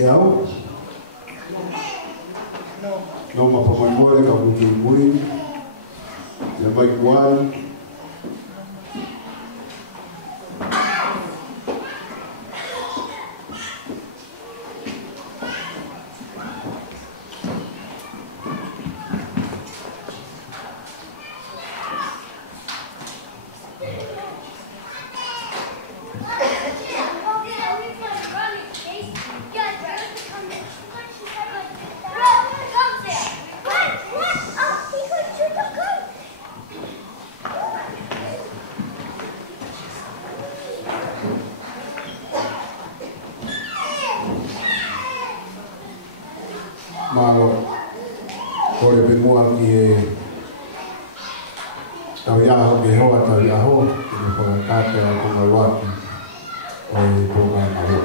Kiau. No mapamoi ka buki mui. Ya baik kuan. Malo kore pe mua ki e tau iaho ke hoa tau iaho ki me whakakate a kunga waki o e tōka maho.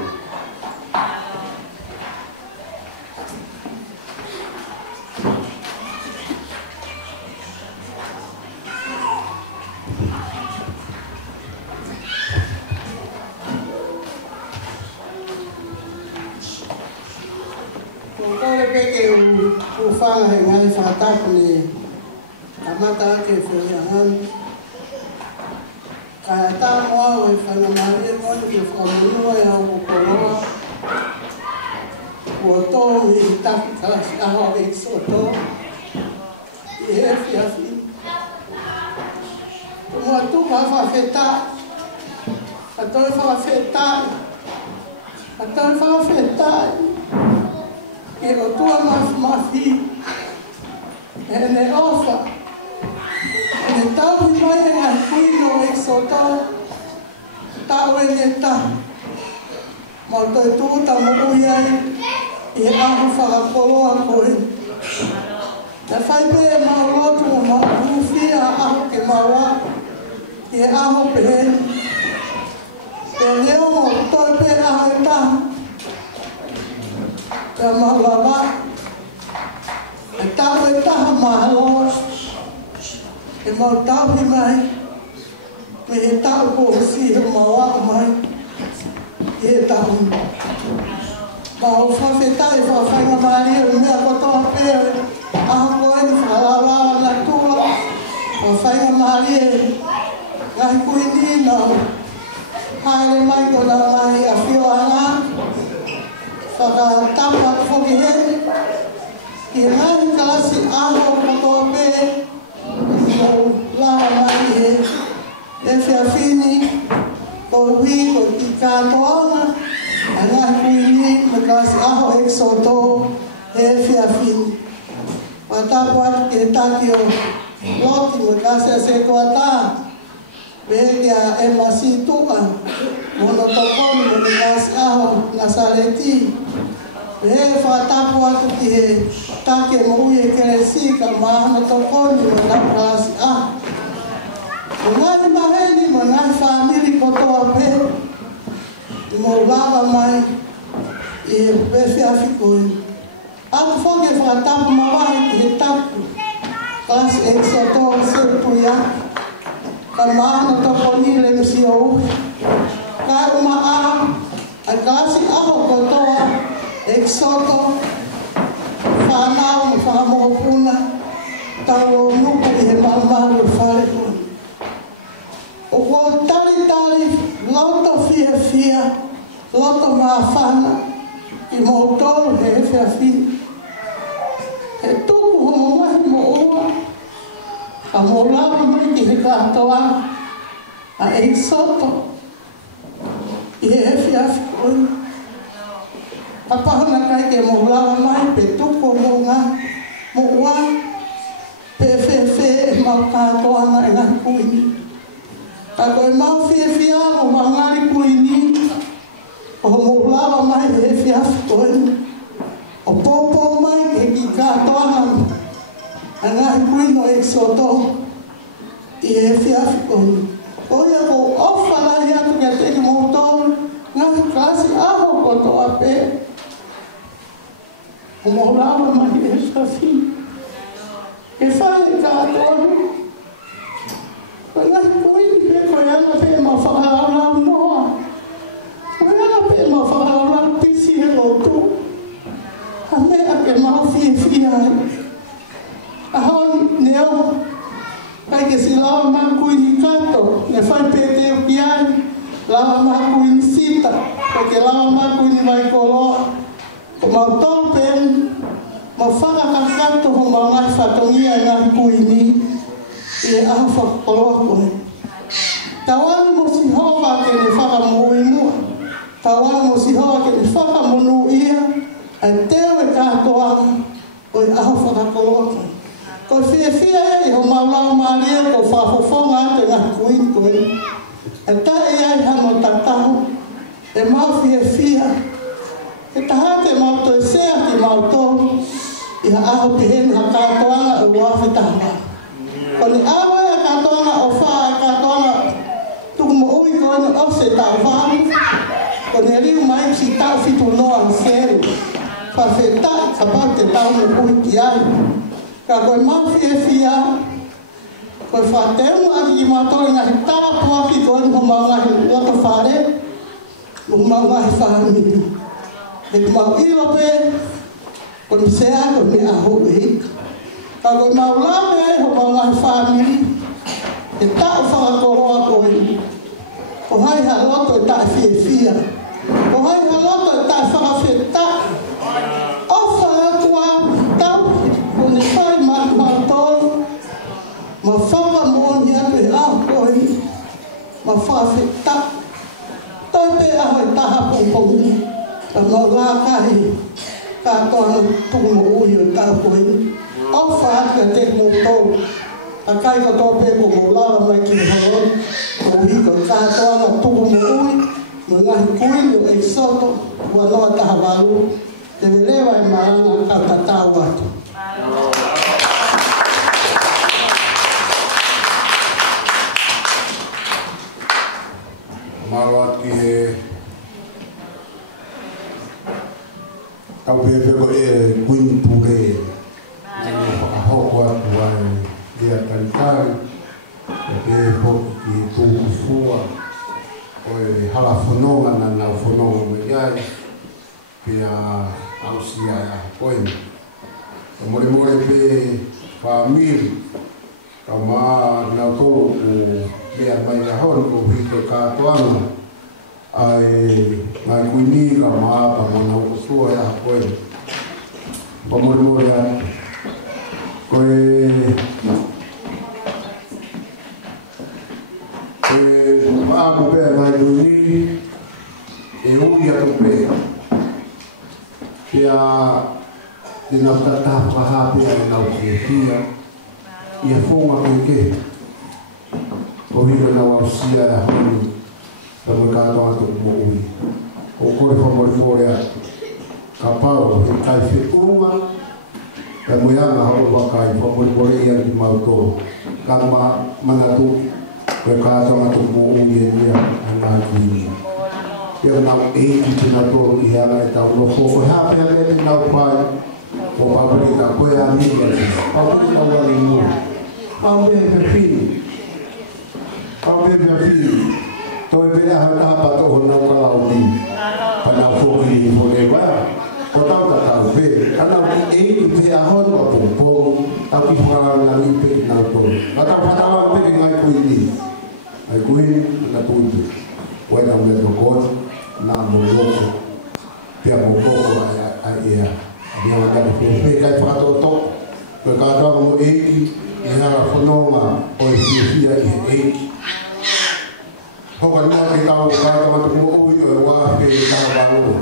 Fala rengai fataku ni amata ke feriahan kaya tamu e fana mari mo ke famulu ya ukoloa woto mi takka aho exoto e fiafi mo tu fa feta atoi fa feta e o tua mafi ene ofa ene tau mai e a kuino e soto tau ene ta mo toi tuta mo uiai e ahu whakakoloa koe na whaipe e maulotu o maurufi a ahu ke maua e ahu pehen e leo mo toi pe ahu e ta ka maulava e tau e taha mahalo e mau tau hi mai me he tau ko si he maua mai e tau mau whawheta e whawhainga maari e mea kotoa pēr aho koe ni whalawawa na tūla whawhainga maari e ngahi kui nina haere mai ko na mai a whio ana whakatapa whoki he ki ngahi kalasi aho kotoa pē mo lawa mai he e whiawhini ko hui ko ki kātoanga a ngahi kuini me kalasi aho exoto e whiawhini watapu atu ki he taki o loti me kalasi a se koata me kia e masituka mono tokoni me kalasi aho nasareti e whatapu atu ki he take mo ui e keresi ka mahana tokoni mo na palasi a. Mo ngai maheni mo ngai whamiri kotoa pe mo lava mai e pefi afikoi. Atu whange whatapu mawahi ki he tapu kalasi exoto se puia ka mahana tokoni le msi o ui. Ka uma a kalasi aho kotoa exoto whanau mo whakamokopuna tau o nuku i he maru whare kua. O kua tari loto fia loto mawhana i mōtoro he whiawhini. He tuku homo mahi mo ua ka mō lawa mai ki he katoa a exoto i he whiawhini. Papahona kai ke mo lawa mai pe tuko mo ngā mo ua pe fe mau kātoanga e ngā kuini. Ka koe mau whiawhia mo mangari kuini o mo lawa mai e whiawhitoini. O pōpō mai ke ki kātoanga a ngā kuino exoto i e whiawhitoini. Oia ko ofalahi atu kia teki mōtoru ngā klasi aho kotoa pe. O mo lawa mai e whiawhini. E whae kātoa. Koe ngahi kuini pe koe ana pe ma whakaarau noa. Koe ana pe ma whakaarau pisi he lotu. lava maku ini sita, ke lava maku ini mai koloa, ko mau topen, mau whakakakato ho mau ngai whatongia ngai ku ini, e aho whakoloa koe. Tawanu mo si hoa ke ne whakamui mua, tawanu mo si hoa ke ne whakamunu ia, ai teo e katoa, o e aho whakakoloa koe. Ko fia e ho maulao maria ko whafofonga te ngā kuini koe. E tae ai hano tatahu, e mau fia. E taha te mau to e sea ki mau to, i ha aho te henu ha katoanga o wafe taha. Ko ni awa e katoanga o wha e katoanga tuku mo ui koe no ose tau whamu. Ko ni riu mai si tau fitu noa seru. Whawheta ka pau te tau mo ui ki ai. Ka koe mau fia, koe whateu aki ki mātou ngahi tāra puaki koe ho mau ngahi laka whare, ho mau ngahi whahami. E mau ilope, koe msea koe me aho e hika. Ka koe mau lape ho mau ngahi whahami, e tāu whakakoroa koe. Ko hai haloto e tāi fia. Ko hai haloto e tāi whakawheta. Ne whai mātou, ma whakamoani atu e aho koe, ma whawheta, tau te aho e taha pongpongi, ka mau ngā kahi, ka toa tuku mo ui o tau koe. O whaaka te mōtou, a kai ka tō pe ko mo lawa mai ki horon, ko hiko ka toa tuku mo ui, mo ngahi kui o e soto, ua noa taha walu, te lewa e maranga ka tatau atu. Maroat ki he kaupepe ko e kuini pure whakahoko atu ai lia taritari e pe hoki ki tūku fua o e hala whanonga na nau whanonga me iai pia ausia e aha koini. Ka more pe whamiri ka maa nau tōru ku mea mai a hon ko hiko kātoanga ai ngai kuini ka maa pa mana o sua e aha koe. Pa more a koe maamu pēr ngai kuini e ui atu pēr. Pia di nau tataha paha pia e nau kia i e whonga ke o hiro na wausia e honi ka mo kātoa atu mo ui. O koe whamore ka pau he kai whiunga ka moianga hau wakai whamore ia ki mautoro. Ka manatu koe kātoa atu mo ui e nia a ngā kuini. Ia nau eiti tina toro i hea e tau lofo. Koe hape hea e nau pai o paparika koe a mia. Paparika wali mua. Pau me he whini. Pau me he whini. Toi pere aha taha patoho nau kalau ni. Panau whoki i hone wā. Ko tau ka tau pere. Anau ki eiti te ahon wa pōpō. Tau ki whakara ni pere nau tō. Ka tau patawa pere ngai kuini. Ai kuini na puntu. Wai tau me to kōt. Nā mo loko. Pia mo koko ai ea. Ia wakane whewhe kai whakatoto. Koe kātoa mo eiti. I hara whanonga o i whiwhia i he eiki. Hoka noa te tau kātoa tuku mo ui o e wāwhe i tāna wālo.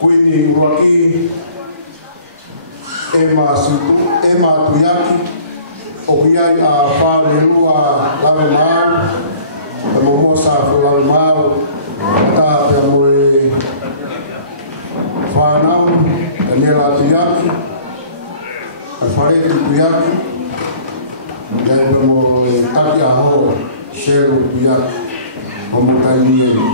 Kuini uaki e māsutu, e mātuyaki, o kiai a whārelua lawe māu, e momosa fu lawe māu, tā pia mo e whānau, e nela tuyaki, e wharere tuyaki, e pe mo e taki aho, sheru tuyaki, o mo tai nieri.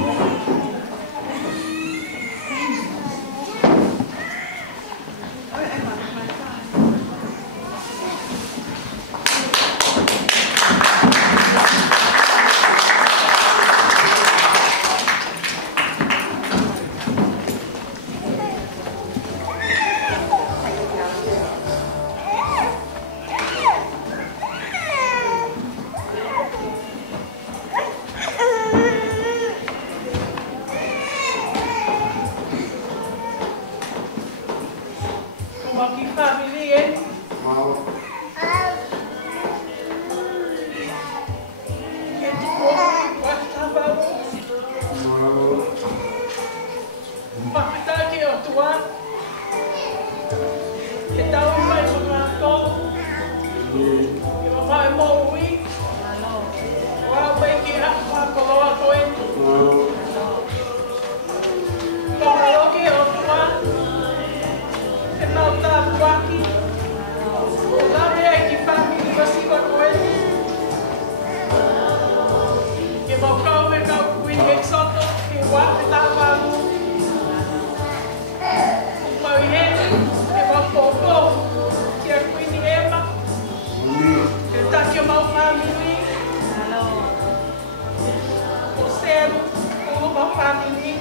quero uma família.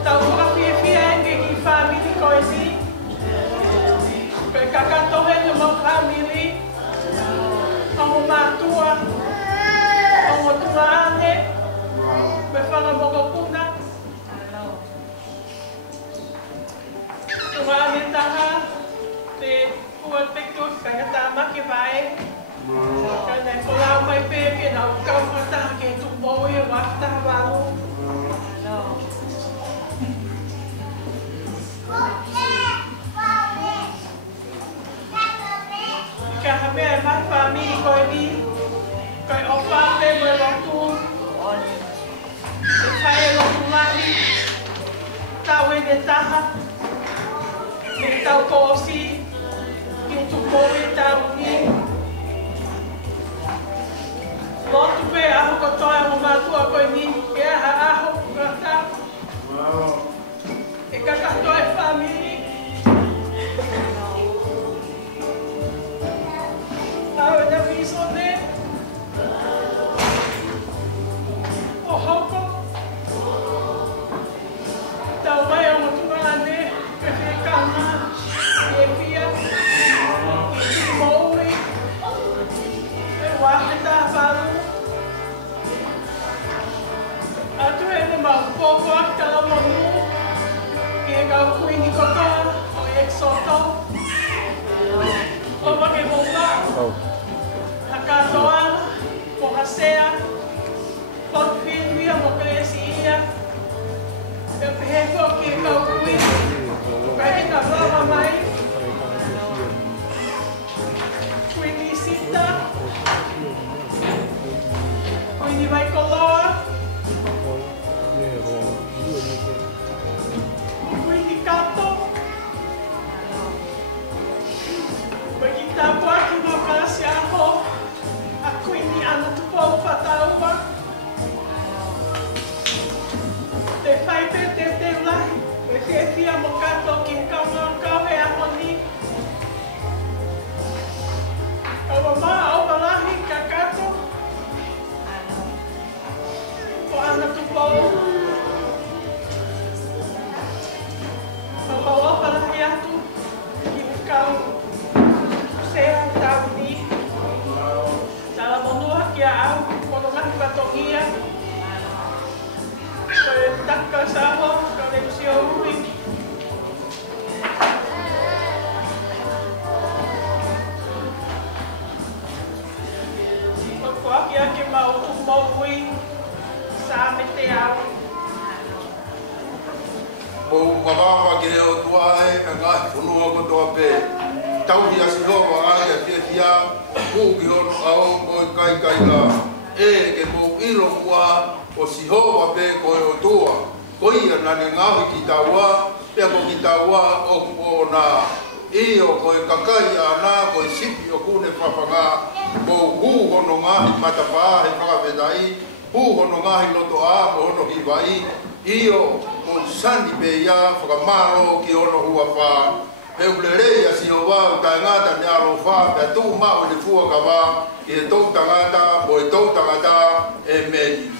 Então, a minha filha é família coisinha. Porque a catorra é uma família. Uma tua, uma tua ane. Me fala bogopuna. Tua ane taha. Te kuat pekut kaya tama que vai. Kaya kolau mai pe que não kau kata que tu boi wakta balu. Kami emang family ko ini, kay opa pe berlaku, saya lalu lagi, tahu ini tahap, tahu kosi, kita boleh tahu ni, waktu pe aku kata yang membantu aku ini, ya aku kata, kata family. Tahu dah pisau ni, oh hoko, tahu bayar untuk mana kerana dia itu mau ni, waktu dah baru, atu ini mau pokok kalau mau, dia kau ini kota, oh eksoto, oh pakai bomba. Katoan, Poracea, Porfíria, Mocrecia, eu pego aqui que eu fui, vai na brava mais, fui visita, fui vai colar, fui de cato, fui de tabuá que não canse a roupa. Aku ini anak tu pau patau ba. Te fai te lah. Te fia mokato ki kau he amoni. Kau ma au balahi kakato. Ko anak tu pau. Kau bawa balahi aku. Ki kau saya tahu ni. Dalam menurut dia, kalau nak batongia, tak kesahok koneksi ini. Kalau dia mau win, sampai tiap. O mababa ke o tuae, ngai punua ko toa pe. Tau hi asino wa ai fia ku ki hono au o kai la ke mo ilo wa o si ho wa pe ko o tua ko ia na ni ngawi ki tawa pe ko ki tawa o na io ko kakai ana ko sipi o kune papanga ko hu hono ngahi mata pa he pa vedai hu hono ngahi loto a hono hi vai io ko sandi pe ya fa maro ki hono hua pa Eulere ya sinowa tangata ni arofa pe tu ma o le fua kava e to tangata o to tangata e medi.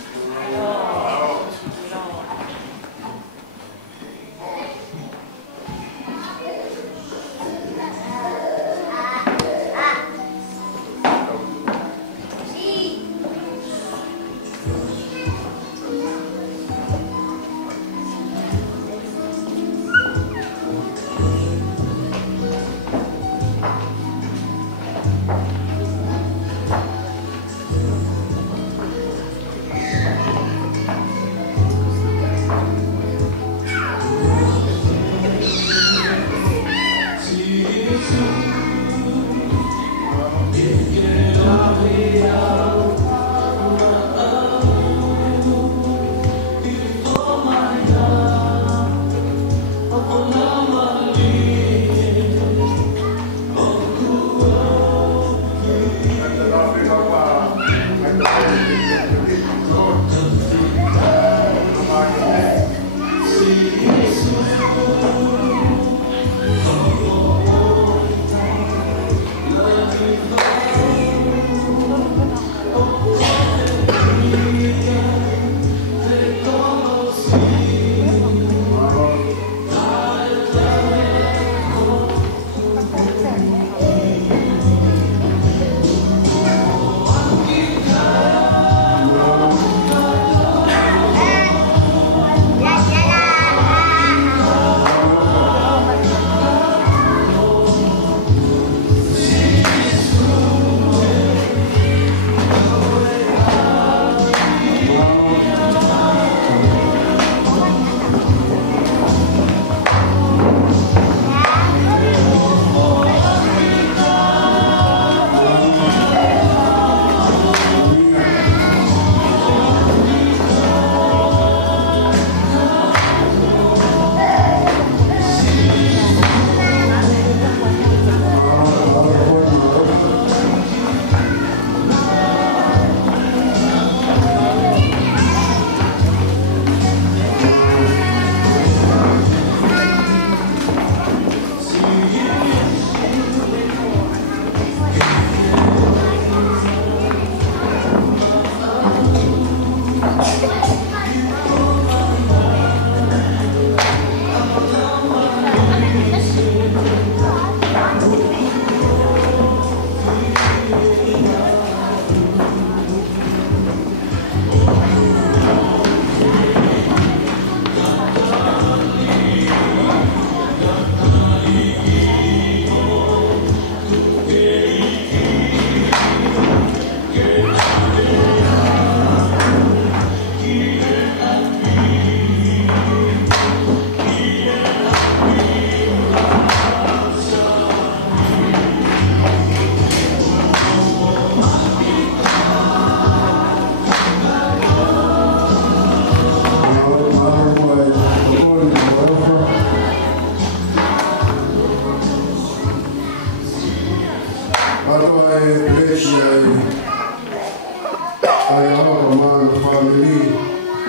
hao mano family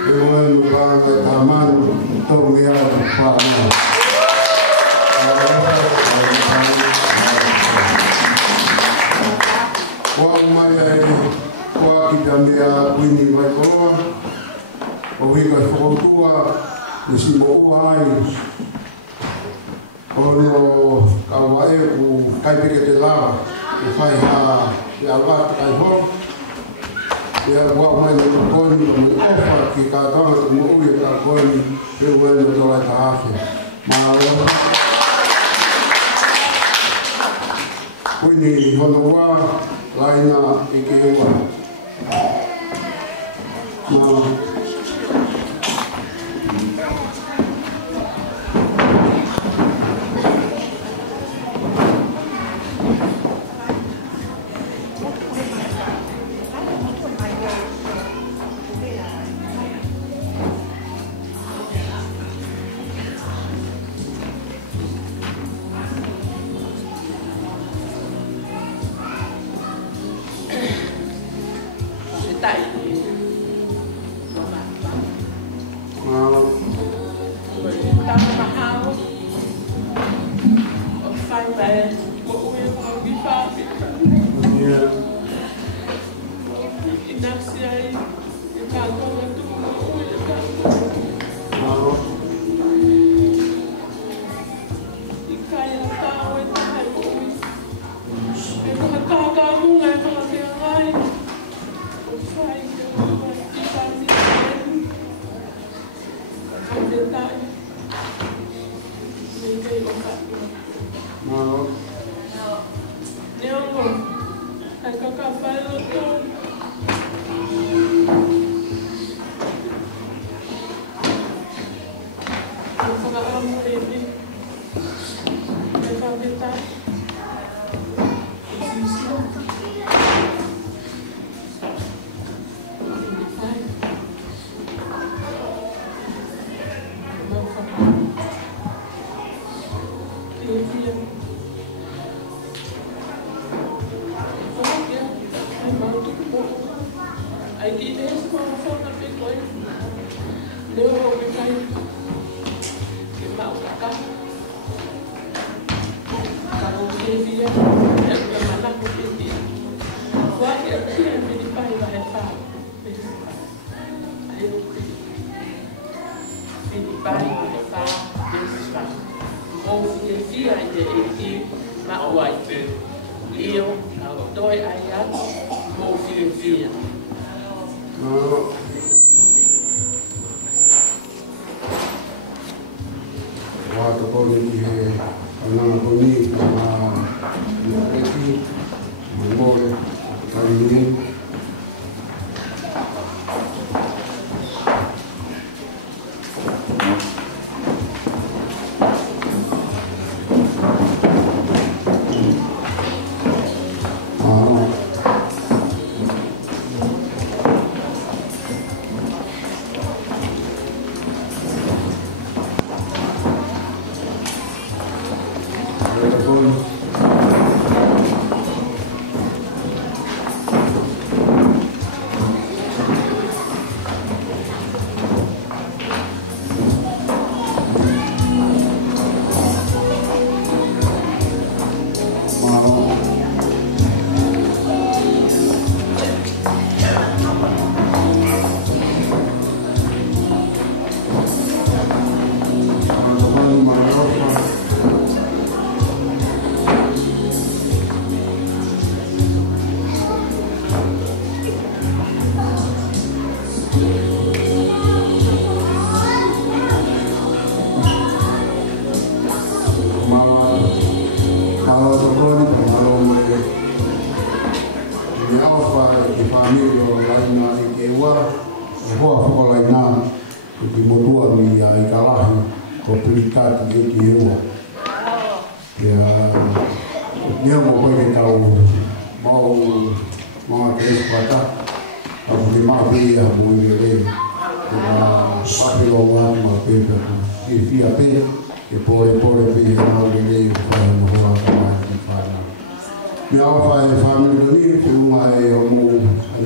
e bueno para tamano tornea para Wa mai wa ki tambia wini vai koa o wika fotua e si mo ai o no kawae ku kai peke te la e fai ha e ala kai ho e wa mai no koni mo ofa ki ka tama mo o ka koni e wa no to la ta afe ma wini hono wa laina e ke wa ma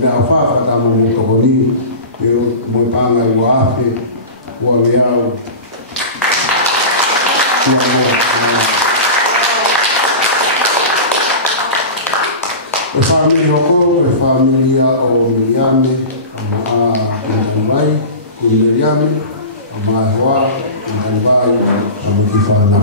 me a wha ta mo mo to ni e mo panga I wafe wa leau e family hoko e familia o Miriame ma mai ku Miriame ma hoa ma vai mo ki fa na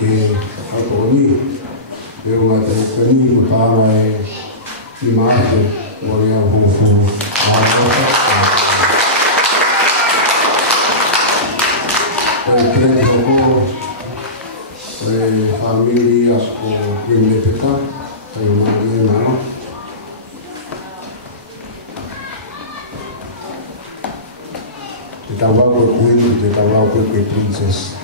ke atoni e o te kani ko tāna e i maate o rea hufu e kreti hoko e familia o Queen Peta e maare nana te tawau e Queen te tawau e Princess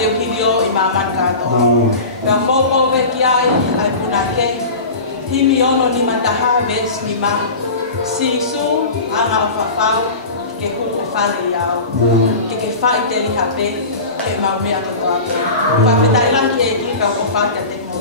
Te video i maman kato. Ka popo ve ki ai ke. Himi ono ni mataha ves ni ma. Sisu anga o whawhau ke huko whale iau. Ke whai te li hape ke mau mea katoa pe. Whawhetai lang ke i ka o whaka te mo.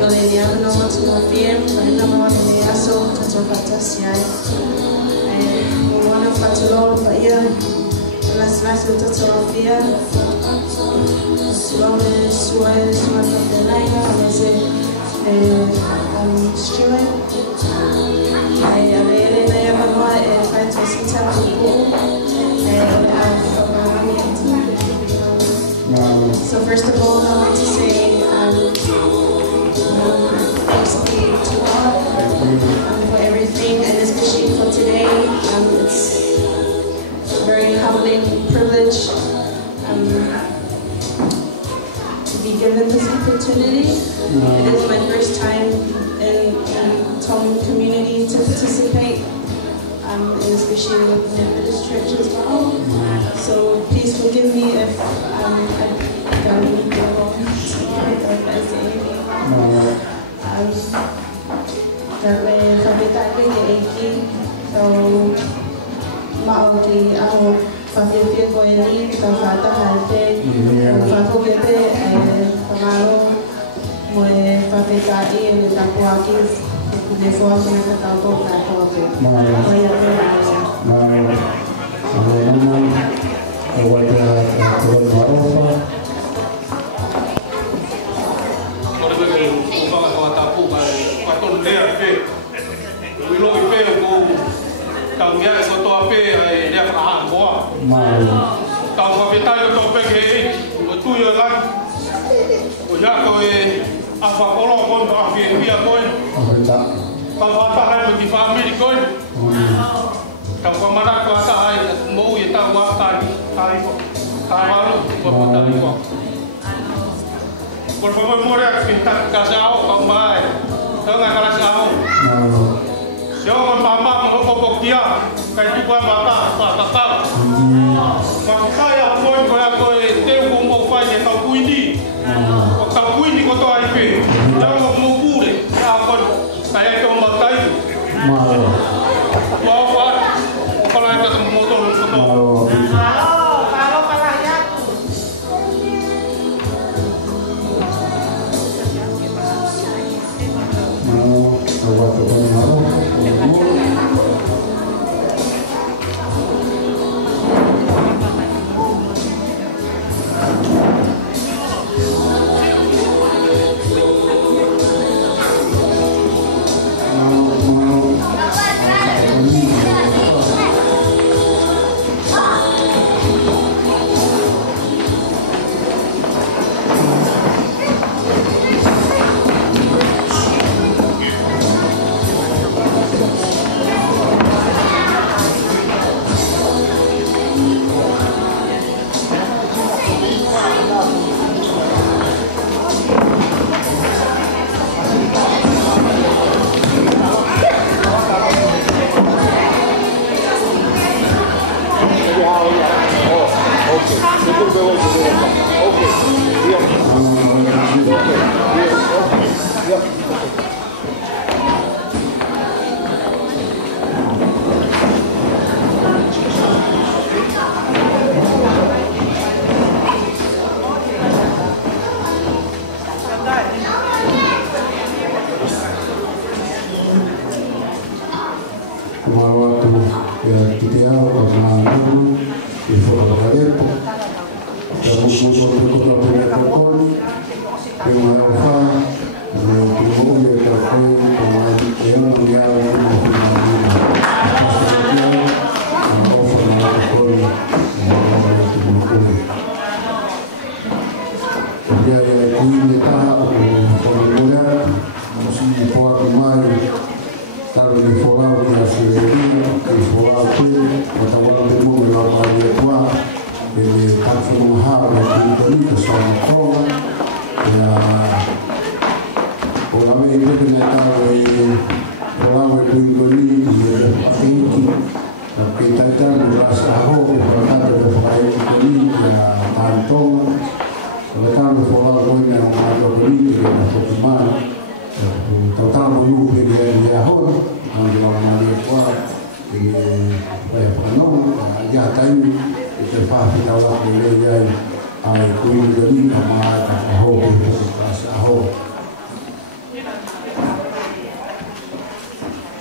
Yo le di a no más Sofia, na mona e aso tato fatasi ai. Mona fatulol pa ia. Las tato Sofia. Suave de laina, Stuart. Ai ale na ia manoa e faito sita tupu. So first of all, I want to say thanks to God for everything, and especially for today. It's a very humbling privilege to be given this opportunity. It is my first time in Tom community to participate, and especially with the Methodist Church as well. So please forgive me if I've done anything wrong. Sorry if I say anything wrong. Tapi tapi ke eki, so mau ki aku pakai ko ini kita fata halte, fata kita pengaruh mulai pakai kaki yang kita kuaki, default yang kita tahu pakai. Banyak Kau kemarin kau tahu mau itu waktu tahu kau por favor mora pintar casal kau mai kau nggak casal siapa mama mau kau dia kayak juga bapa maka ya kau kau teu mau faz kau kuini kau tahu IP jangan mau pure kau kayak kau matai mau kalau ada motor kalau pelayan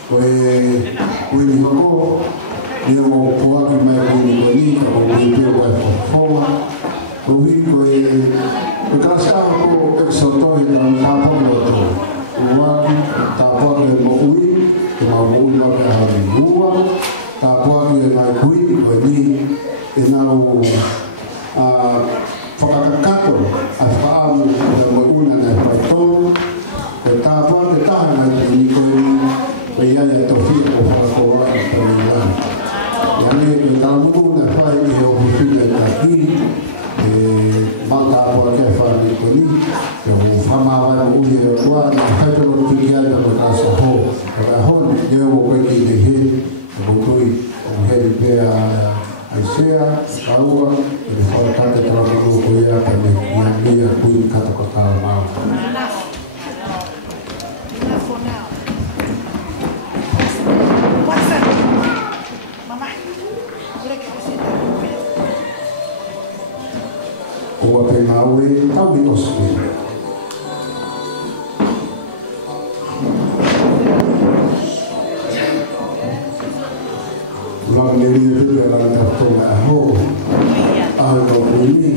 Wini hako, ia mo poa ki mai wini koni, ka mo wini pio wai whafonga. Ko wini koe, ko kasi ako ko eksotoi ka tāpo loto. Uwaki, tāpoa ke mo ui, ke ma mo ui wake ahari ua. Tāpoa ke ngai kui, koe ni, e nau whakakakato, a whaamu, ke mo una nei whaitonu. Ke tāpoa ke taha ngai te ni koe pe ia ia tofia o whakakoa i Pamela. Ia nei ke tāmuku na whai e o whiwhia taki, e mata apua ke whani koni, ke o whamawai mo ui e o tua, na whaitoro tiki ai na kasa ho. Ka hon, ia o koe ki te he, ke o tui, o heri pēa Aisea, Kaua, e le whakate tāmuku ko ia, ka me ia mea kui kata ko tā mau. Ua pe maue au i oske. Ua me ri e rupe ala ta tonga a ho. Ai ko kuni.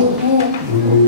Thank you.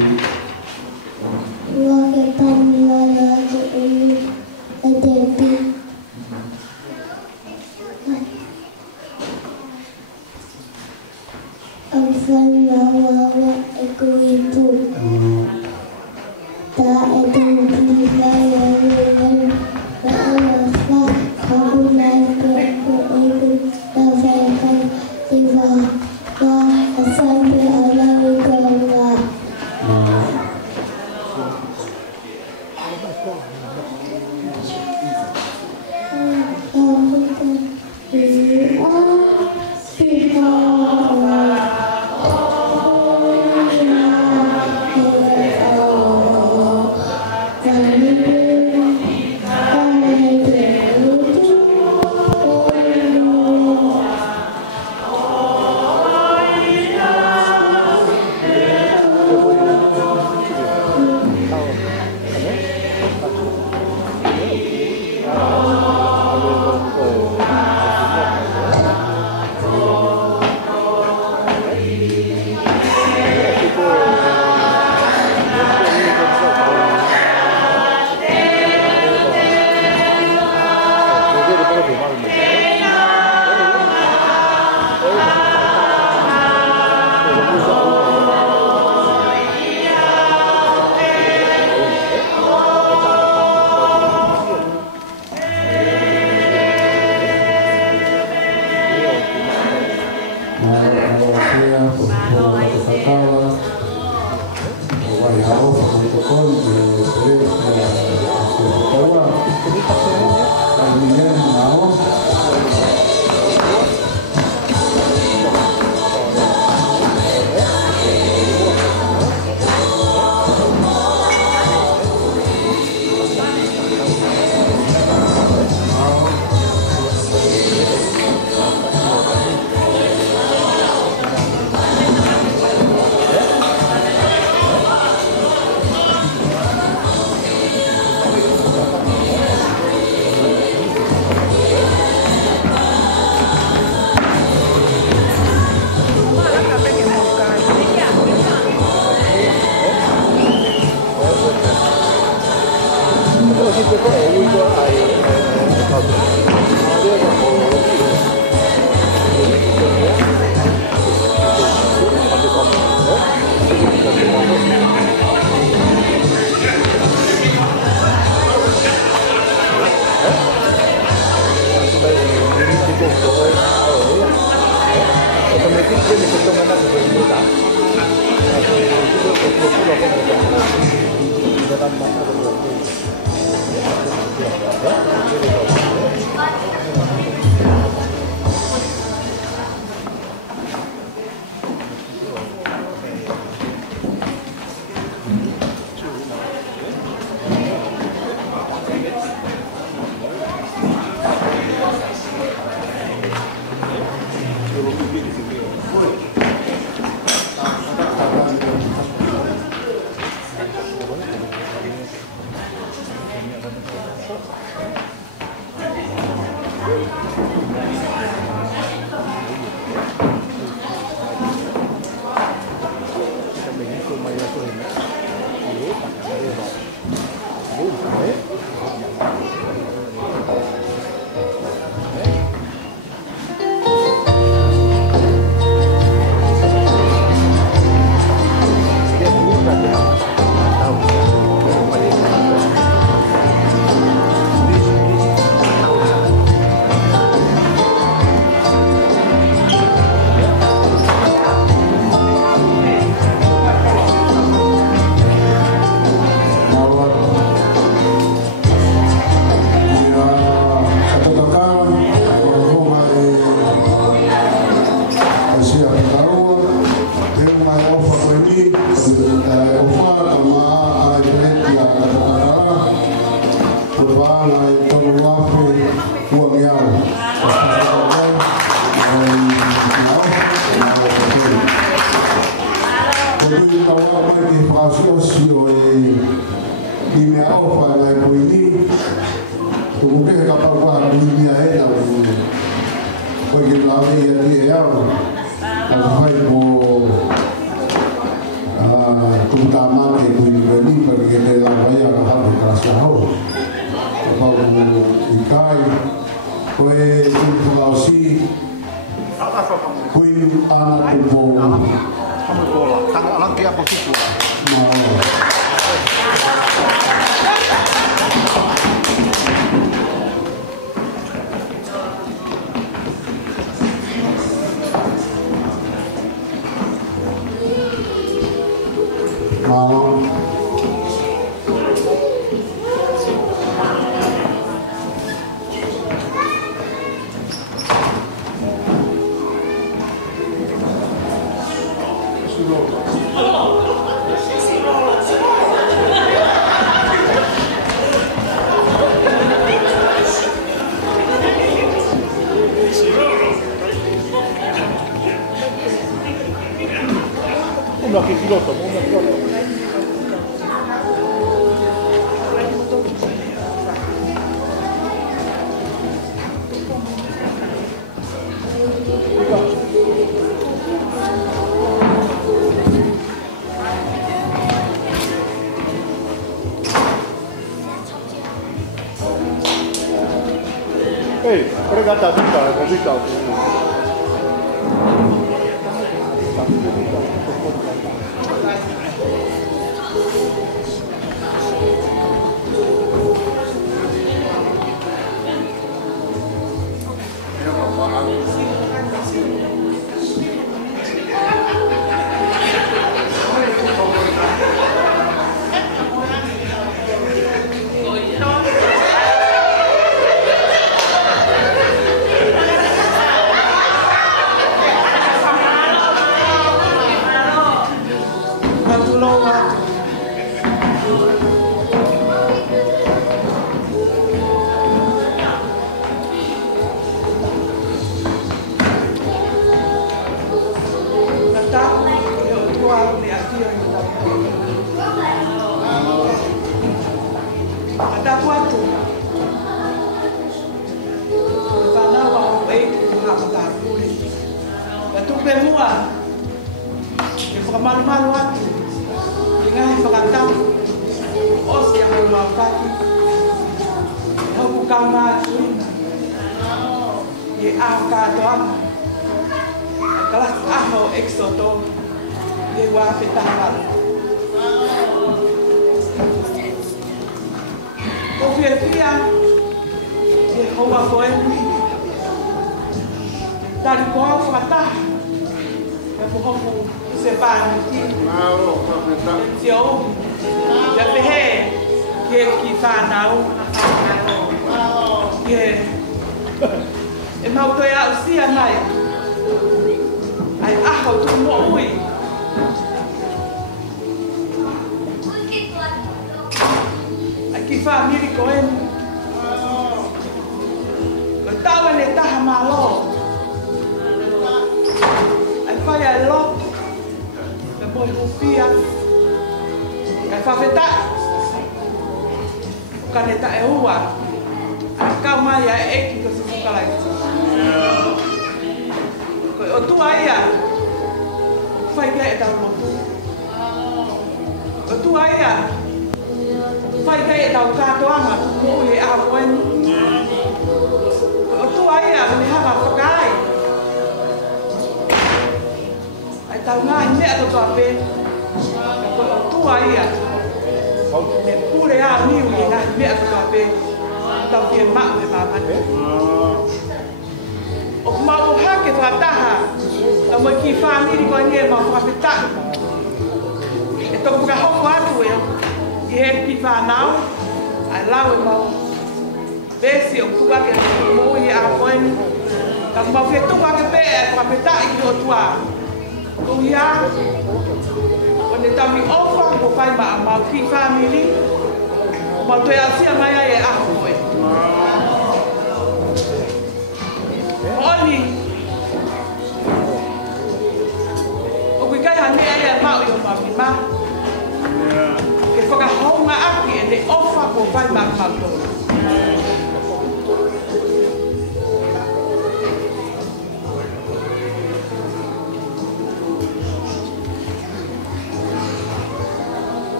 Kuin anak kumpul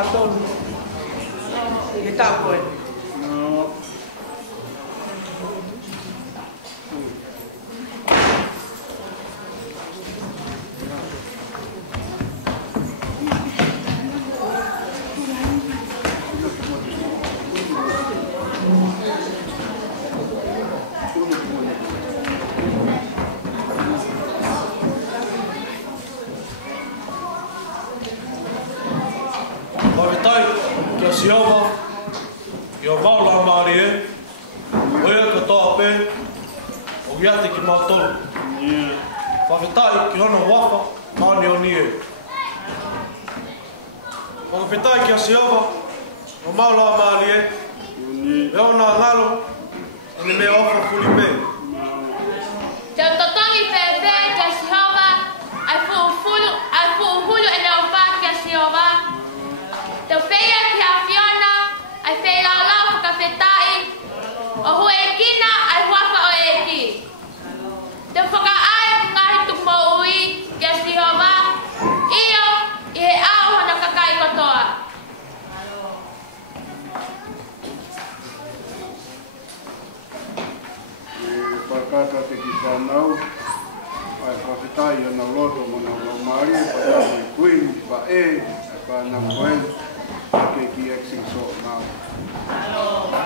mātonu. E tā koe. Sioma, yo maula maari e, oia ka toa pe, o iate ki mautolu. Whawhetai ki hono wafa, maani o nie. Whawhetai ki a sioma, o maula maari e, e ona ngalo, ene me ofa fuli pe. Te totongi pepe ki a sioma, ai fu hulu ene ofa ki a sioma. Te whea ki a Fiona, ai whea lau whakawhetai, o hua e kina, ai huaka o e ki. Te whakaae ngahi tumo ui ki a Sihoma, iyo I he au hana kakai katoa. Whakata te ki whanau, ai whawhetai ana loto mana o Māori, whakata i Queen, pa e, ai whanau koe. Okay, ki exing so now. Oh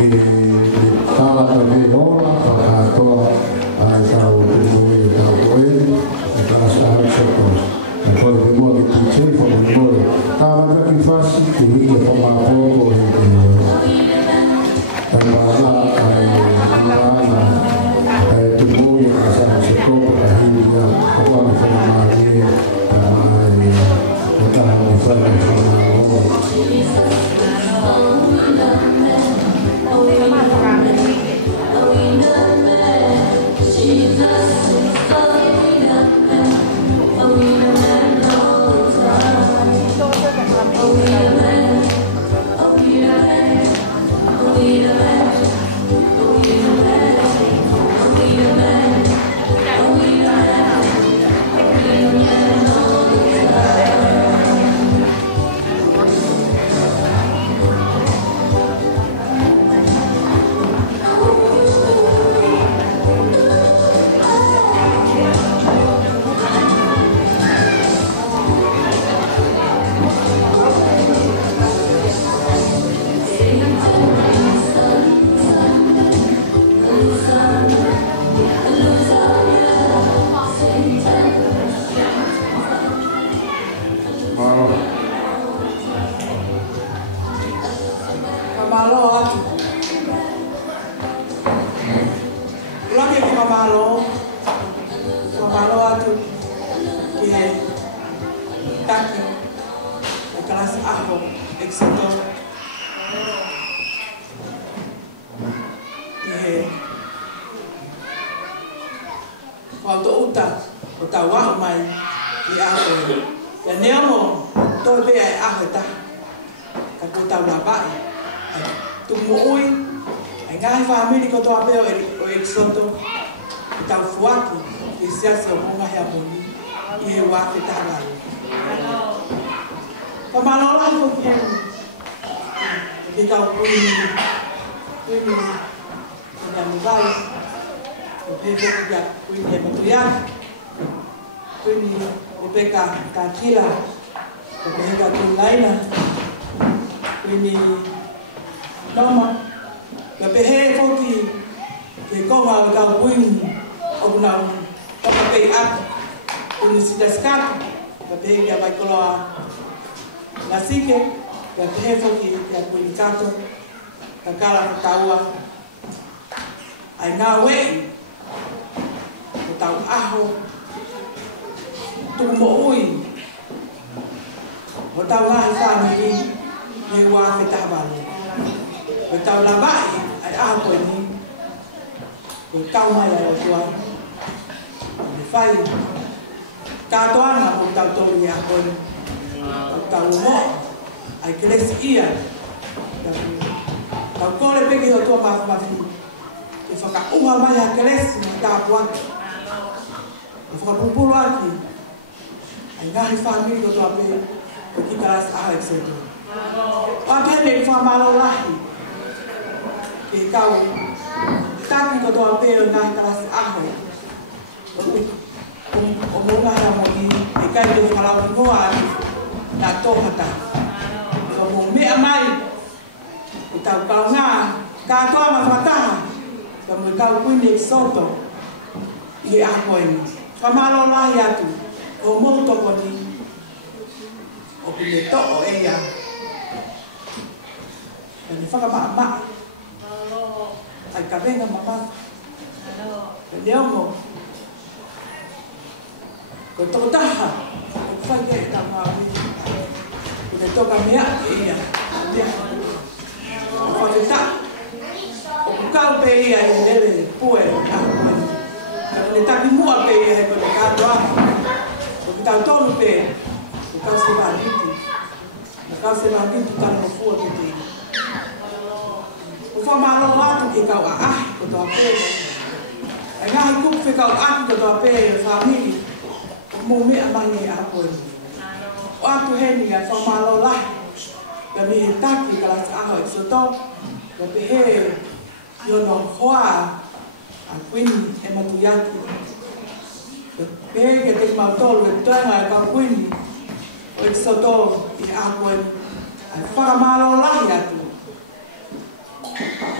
tala ka me ola whakatoa ai tau te mui e tau koe e kalasa hau sotos. E koe te mua ki tu te wha me koe. Tāwaka ki whasi te hiki e whamapoko e te wala ai wala ai te mui e kalasa hau sotos ka hiri a kua me whamamari ka mai e taha me whai whamapoko.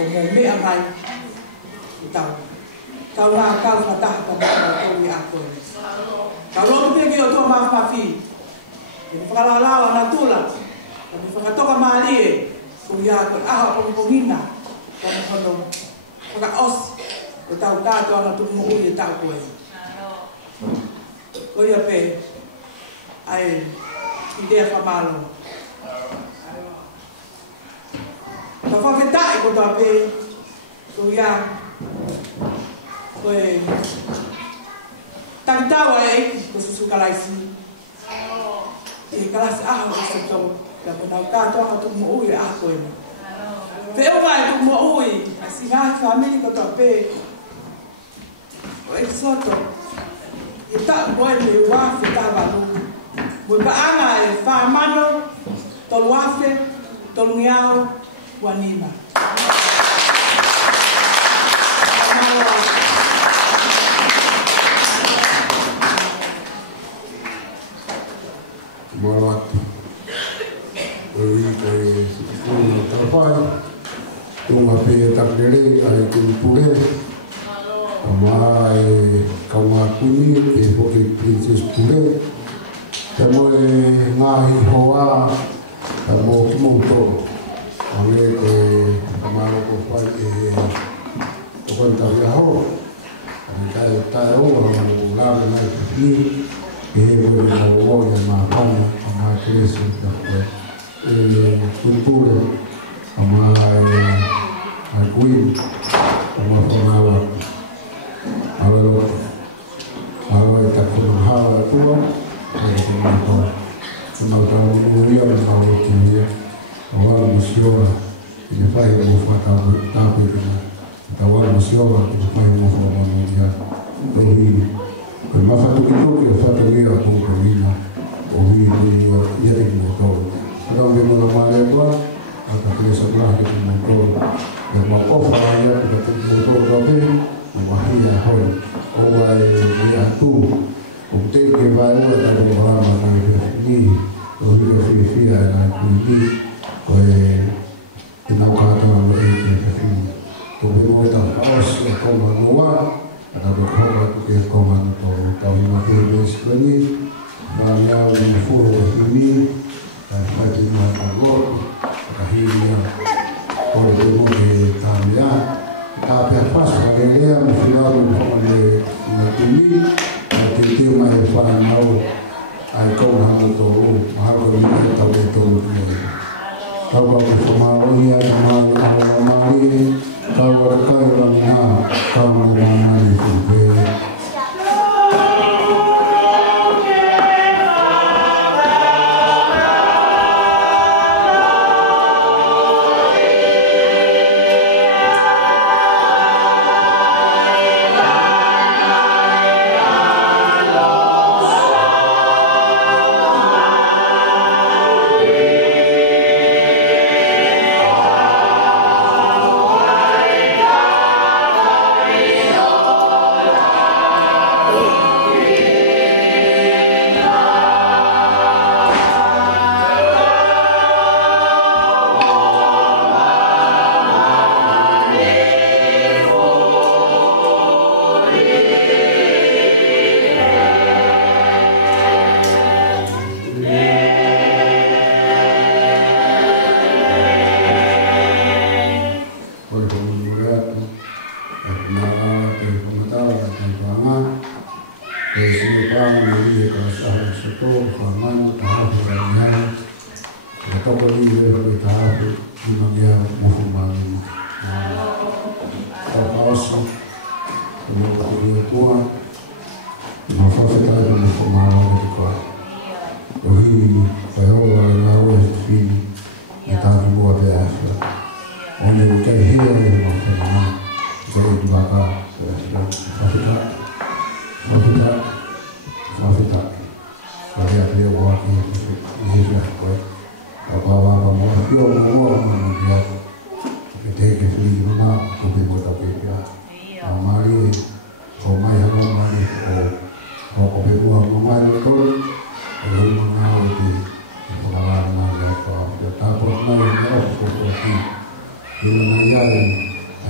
ko mo mea mai tau ngā kau whataha ka mea tau i a koe. Ka roki peke o tō mawhawhi. E me whakalalawa na tula. Ka me whakatoka maalie. Ko i a koe aha o mongina. Ka me hono whakaos. O tau tātua na tuku mo ui e tau koe. Ko ia pe. Ai. Idea whamalo. Ka whawhetai ko tā pe. Ko ia. Koe. Tawa ko susukalaisi. E kalasi aha ko sa tau. Ka mo nau tātua na tuku mo ui e a koe. Wheo mai tuku mo ui. Si ngā whamini ko tā pe. O e soto. E tā koe me wafe tā walu. Mo ka anga e whamano. Tolu wafe. Tolu ngiao. Wanima. Morat. Oi koe una trapai. Tunga pe takrele ai kulture. Ama e kaunga kuni e hoki princess pure. Tamo e ngahi hoa. Tamo kimoto. Ame e amaro ko pai e konta viaho. Kai tai o o lave mai ni e o o ma pana ma cresce e cultura ama a qui ama fonava alo ta con hala tua e con una unia ma unia ora missione che fai lo fa ta Tawar musyawa kufanya mambo mengia. Jadi kalau fatu kita fatu dia aku berwina. Ohi dia jadi motor. Kalau dia mengamalkan itu, akan kita sebelah di motor. Dan mau offer dia kita motor tapi mahia hoi. Awal dia tu, untuk kebaru ada beberapa macam ini. Ohi dia fia dan ini, kita kata mereka ini. Tobe mo ta os e koma noa ana do koma ke koma no to ta uma te besani ba ya un foro himi ta fati ma agor ta hiya ko de mo ke ta ya ta pe pas ka le mo final mo le na tumi ta te mai fa nau ai ko na mo to ma ko ni ta to to ta ba ko ma o ya ma Kau kau ramai kau ramai itu. Bila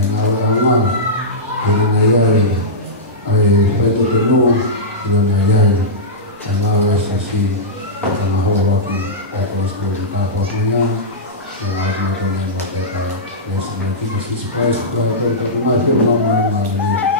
nga wanga ina na yai ai peto te no ina na yai nga wa sa si nga ho wa ki ai ko sto di ka ho nya nga ma to ne ma te ka yes na ki si surprise ko to ma te ma ma